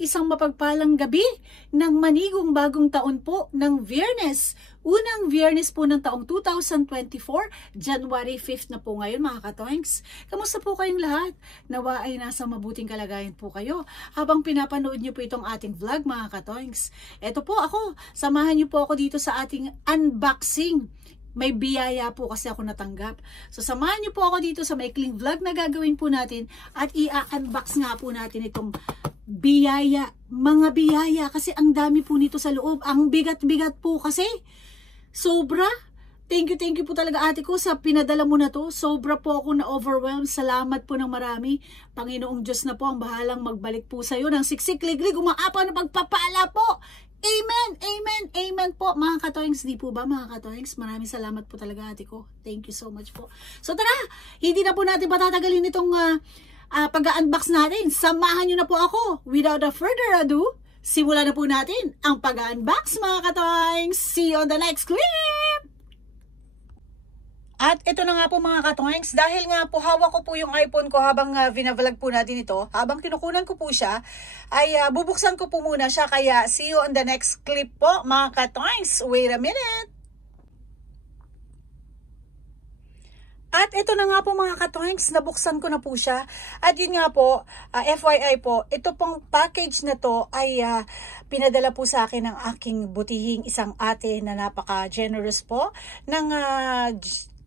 isang mapagpalang gabi ng manigong bagong taon po ng Biyernes. Unang Biyernes po ng taong 2024, January 5th na po ngayon mga katoings. Kamusta po kayong lahat? Nawa ay nasa mabuting kalagayan po kayo habang pinapanood niyo po itong ating vlog mga katoings. Eto po ako, samahan niyo po ako dito sa ating unboxing. May biyaya po kasi ako natanggap. So samahan niyo po ako dito sa maikling vlog na gagawin po natin at i-unbox nga po natin itong biyaya. Mga biyaya kasi ang dami po nito sa loob. Ang bigat-bigat po kasi. Sobra. Thank you po talaga ate ko sa pinadala mo na to. Sobra po ako na-overwhelmed. Salamat po ng marami. Panginoong Diyos na po ang bahalang magbalik po sa iyo ng siksik-liglig, umaapaw na pagpapala po. Amen, amen, amen po mga katoings. Di po ba mga katoings? Maraming salamat po talaga ate ko. Thank you so much po. So tara, hindi na po natin patatagalin itong pag-unbox natin. Samahan nyo na po ako. Without a further ado, simulan na po natin ang pag-unbox mga katoings. See you on the next clip! At ito na nga po mga katoings, dahil nga po hawak ko po yung iPhone ko habang vina-vlog po natin ito, habang kinukunan ko po siya, ay bubuksan ko po muna siya, kaya see you on the next clip po mga katoings. Wait a minute! At ito na nga po mga katoings, nabuksan ko na po siya. At yun nga po, FYI po, ito pong package na to ay pinadala po sa akin ng aking butihing isang ate na napaka-generous po ng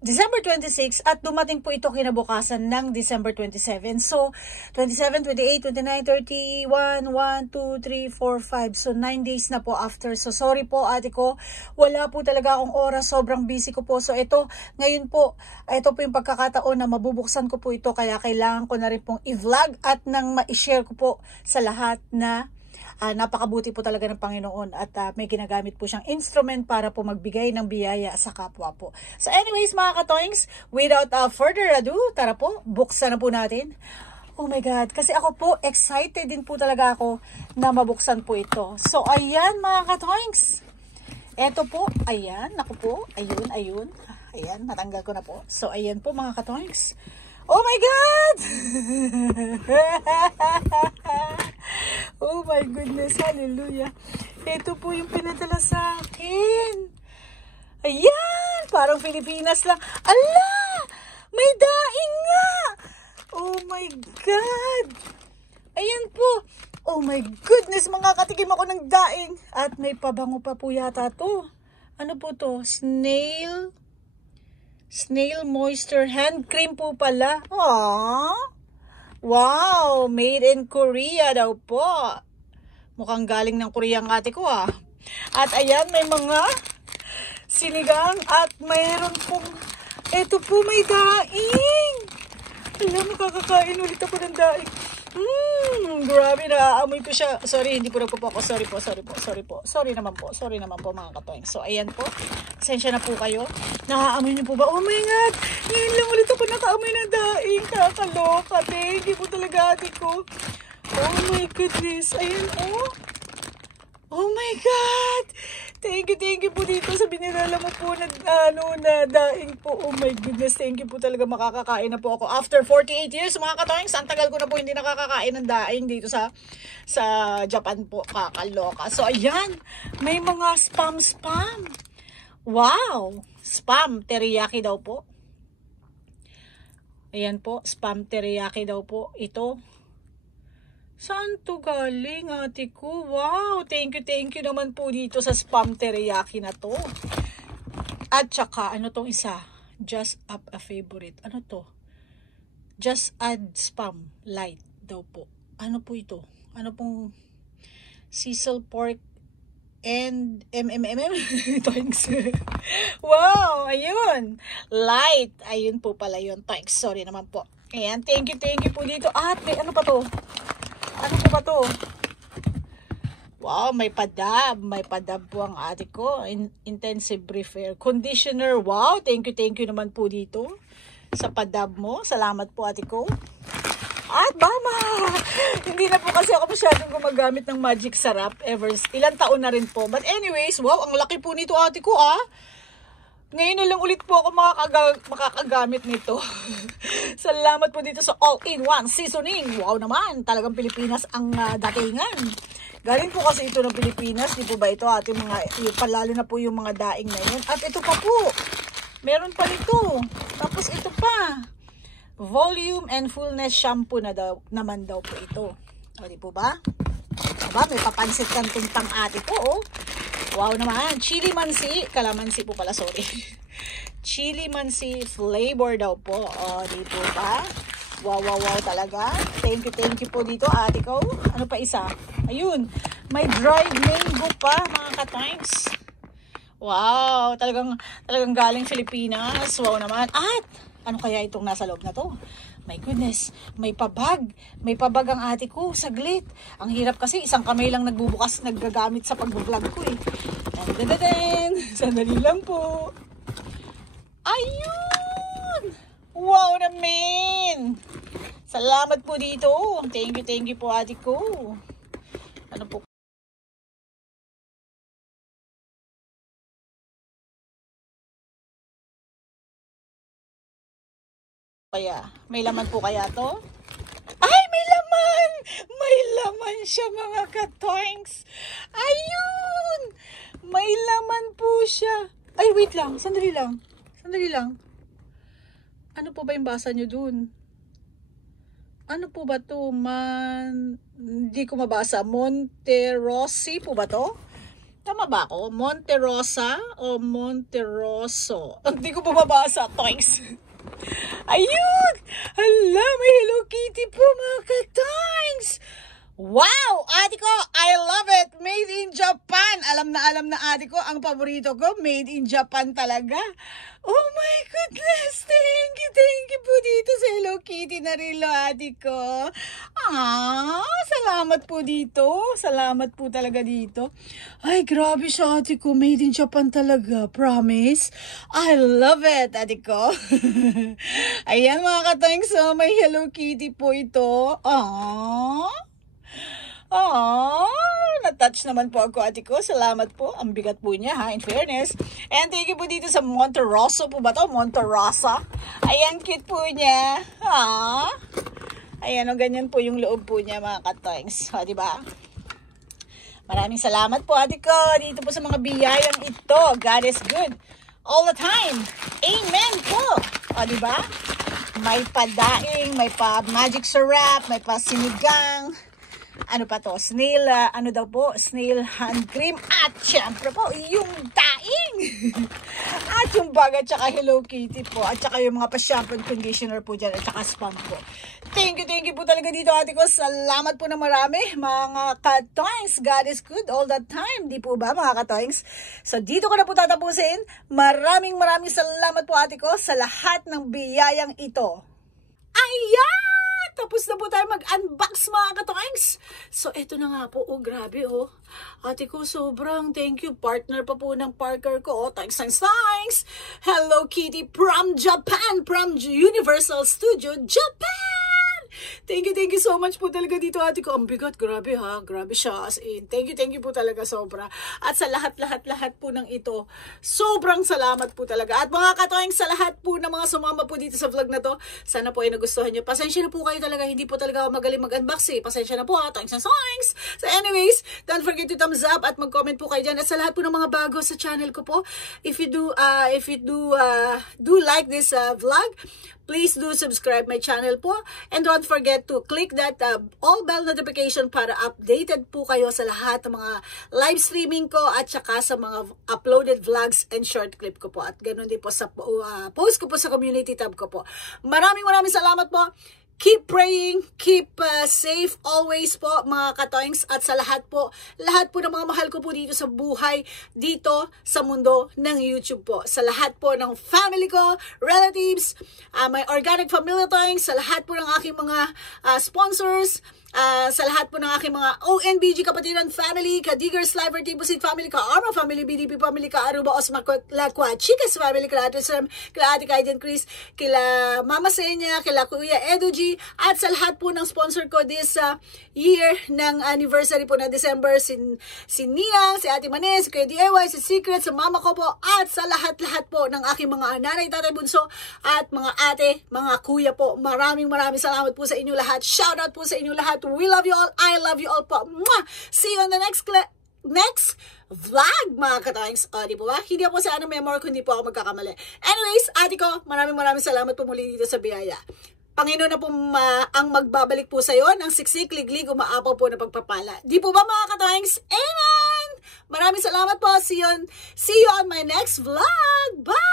December 26 at dumating po ito kinabukasan ng December 27. So, 27, 28, 29, 31, 1, 2, 3, 4, 5. So, 9 days na po after. So, sorry po ate ko. Wala po talaga akong oras. Sobrang busy ko po. So, ito, ngayon po, ito po yung pagkakataon na mabubuksan ko po ito. Kaya kailangan ko na rin pong i-vlog at nang ma-share ko po sa lahat na napakabuti po talaga ng Panginoon at may ginagamit po siyang instrument para po magbigay ng biyaya sa kapwa po. So anyways mga katoings, without further ado, tara po, buksan na po natin. Oh my God, kasi ako po, excited din po talaga ako na mabuksan po ito. So ayan mga katoings, eto po, ayan, naku po, ayun, ayan, natanggal ko na po. So ayan po mga katoings. Oh my God! Oh my goodness, hallelujah. Ito po yung pinadala sa akin. Ayan, parang Pilipinas lang. Ala! May daing nga! Oh my God! Ayan po. Oh my goodness, makakatikim ako ng daing. At may pabango pa po yata to. Ano po to? Snail Moisture Hand Cream po pala. Aww. Wow, made in Korea daw po. Mukhang galing ng Korea ang ate ko ah. At ayan, may mga sinigang at mayroon pong, eto po may daing. Alam, makakakain ulit ako ng daing. Grabe, naaamoy ko siya. Sorry, hindi po nagpo-focus. Sorry naman po mga katoing. So, ayan po. Pasensya na po kayo. Naaamoy niyo po ba? Oh my God! Ngayon lang ulit ako nakaamoy ng daing. Kakaloka. Thank you po talaga ate ko. Oh my goodness. Ayan oh. Oh my God! Thank you po dito sa binirala mo po na, na daing po. Oh my goodness, thank you po talaga, makakakain na po ako. After 48 years, mga katoings, ang tagal ko na po hindi nakakakain ng daing dito sa Japan po. Kakaloka. So, ayan, may mga spam. Wow! Spam teriyaki daw po. Ayan po, spam teriyaki daw po. Ito. Saan to galing ate ko? Wow! Thank you naman po dito sa spam teriyaki na to. At saka, ano tong isa? Just up a favorite. Ano to? Just add spam light daw po. Ano po ito? Ano pong sisal pork and Thanks. Wow! Ayun! Light! Ayun po pala yun. Thanks. Sorry naman po. Ayan. Thank you po dito. Ate, ano pa to? Ano po ba to? Wow, may padab. May padab po ang ate ko. Intensive repair conditioner. Wow, thank you naman po dito sa padab mo. Salamat po ate ko. At mama, hindi na po kasi ako masyadong gumagamit ng magic sarap ever. Ilang taon na rin po. But anyways, wow, ang laki po nito ate ko ah. Ngayon na lang ulit po ako makakagamit nito. Salamat po dito sa all-in-one seasoning. Wow naman, talagang Pilipinas ang datingan. Galing po kasi ito ng Pilipinas, di po ba ito ating mga, palalo na po yung mga daing na yun. At ito pa po, meron pa nito. Tapos ito pa, volume and fullness shampoo na naman daw po ito. O di po ba? Aba, may papansit kang tuntang ate po, oh. Wow naman. Chili mansi. Kalamansi po pala, sorry. Chili mansi flavor daw po. O, di po ba? Wow, wow, wow talaga. Thank you po dito, ate ko. Ano pa isa? Ayun. May dried mango pa, mga ka-times. Wow. Talagang galing Pilipinas. Wow naman. At, ano kaya itong nasa loob na to? My goodness, may pabag. May pabag ang ate ko, saglit. Ang hirap kasi, isang kamay lang nagbubukas, naggagamit sa pag-vlog ko eh. Dadadadin! Sandali lang po. Ayun! Wow naman! Salamat po dito. Thank you po ate ko. Ano po? Kaya, may laman po kaya to? Ay, may laman! May laman siya, mga ka-toinks. Ayun! May laman po siya. Ay, wait lang. Sandali lang. Ano po ba yung basa nyo dun? Ano po ba to? Hindi ko mabasa. Monterossi po ba to? Tama ba ako? Monterosa o Monteroso? Hindi ko po mabasa, toinks. Ayun! Hala, may Hello Kitty po, mga ka-toinks! Wow! Ate ko, I love it! Made in Japan! Alam na ate ko, ang paborito ko, made in Japan talaga. Oh my goodness! Thank you po dito sa Hello Kitty na rilo, ate ko. Salamat po dito. Salamat po talaga dito. Ay, grabe siya, ate ko. Made in Japan talaga. Promise. I love it, ate ko. Ayan, mga katayang, so may Hello Kitty po ito. Na-touch naman po ako, ate ko. Salamat po. Ang bigat po niya, ha, in fairness. And thank you po dito sa Monteroso po ba to? Monterosa. Ayan, cute po niya. Ayan, ganyan po yung loob po niya, mga katoings. Diba? Maraming salamat po, ate ko. Dito po sa mga biyayang ito. God is good. All the time. Amen po. Diba? May padaing, may pa magic syrup, may pa sinigang. Ano pa to? Snail, snail hand cream. At syempre po, yung daing. At yung bag at saka Hello Kitty po. At saka yung mga pa-shampoo and conditioner po dyan. At saka spam po. Thank you po talaga dito, ate ko. Salamat po na marami, mga katoings. God is good all the time. Di po ba, mga katoings? So, dito ko na po tatapusin. Maraming salamat po, ate ko, sa lahat ng biyayang ito. Ayan! Tapos na po tayo mag-unbox, mga katoings. So, eto na nga po. Oh, grabe, oh. Ate ko, sobrang thank you. Partner pa po ng Parker ko. Oh, thanks. Hello Kitty from Japan. From Universal Studio, Japan. Thank you so much po talaga dito, ate ko. Ang bigat, grabe ha. Grabe siya, as in. Thank you po talaga, sobra. At sa lahat po ng ito, sobrang salamat po talaga. At mga katoing, sa lahat po ng mga sumama po dito sa vlog na to, sana po ay nagustuhan nyo. Pasensya na po kayo talaga, hindi po talaga ako magaling mag-unbox eh. Pasensya na po ha, thanks. So anyways, don't forget to thumbs up at mag-comment po kayo dyan. At sa lahat po ng mga bago sa channel ko po, if you do like this vlog, please do subscribe my channel po. And don't forget to click that all bell notification para updated po kayo sa lahat ng mga live streaming ko at saka sa mga uploaded vlogs and short clip ko po. At ganun din po sa post ko po sa community tab ko po. Maraming salamat po. Keep praying, keep safe always po, mga katoings. At sa lahat po ng mga mahal ko po dito sa buhay, dito sa mundo ng YouTube po. Sa lahat po ng family ko, relatives, my organic family toings, sa lahat po ng aking mga sponsors, sa lahat po ng aking mga ONBG kapatiran family, Ka-Diggers, Liver, Tibusit family, Ka-Arma family, BDP family, Ka-Aruba, Osmar, Lakwa, Chicas family, kila Ate Sam, kila Ate Kaiden Chris, kila Mama Senya, kila Kuya Edu G, at sa lahat po ng sponsor ko this year ng anniversary po na December, si Niang, si Ate Manes, si Kuya DIY, si Secret, sa mama ko po, at sa lahat-lahat po ng aking mga nanay, tatay, bunso, at mga ate, mga kuya po. Maraming salamat po sa inyo lahat. Shout out po sa inyo lahat. We love you all. I love you all po. Mwah! See you on the next vlog, mga katoings. O, di po ba? Hindi ako sa memory ko, hindi po ako magkakamali. Anyways, ate ko, maraming salamat po muli dito sa biyaya. Panginoon na po ang magbabalik po sa iyo ng siksik, liglig, umaapaw po na pagpapala. Di po ba, mga katoings? Amen! Maraming salamat po. See you on my next vlog. Bye!